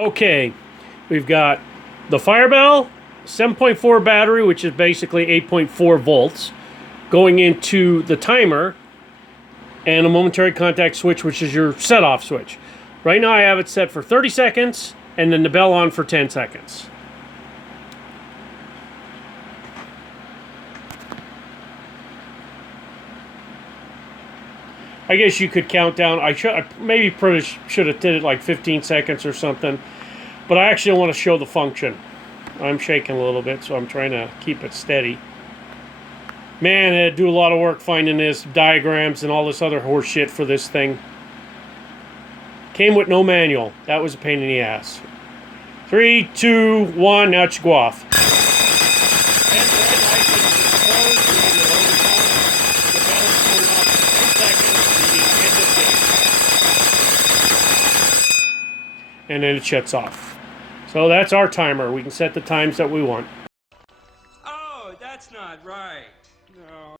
Okay, we've got the Firebell 7.4 battery, which is basically 8.4 volts, going into the timer, and a momentary contact switch, which is your set-off switch. Right now I have it set for 30 seconds, and then the bell on for 10 seconds. I guess you could count down. I should have did it like 15 seconds or something, but I actually want to show the function. I'm shaking a little bit, so I'm trying to keep it steady. Man, I had to do a lot of work finding this, diagrams and all this other horse shit for this thing. Came with no manual. That was a pain in the ass. 3, 2, 1, now it should go off. And then it shuts off. So that's our timer. We can set the times that we want. Oh, that's not right. No.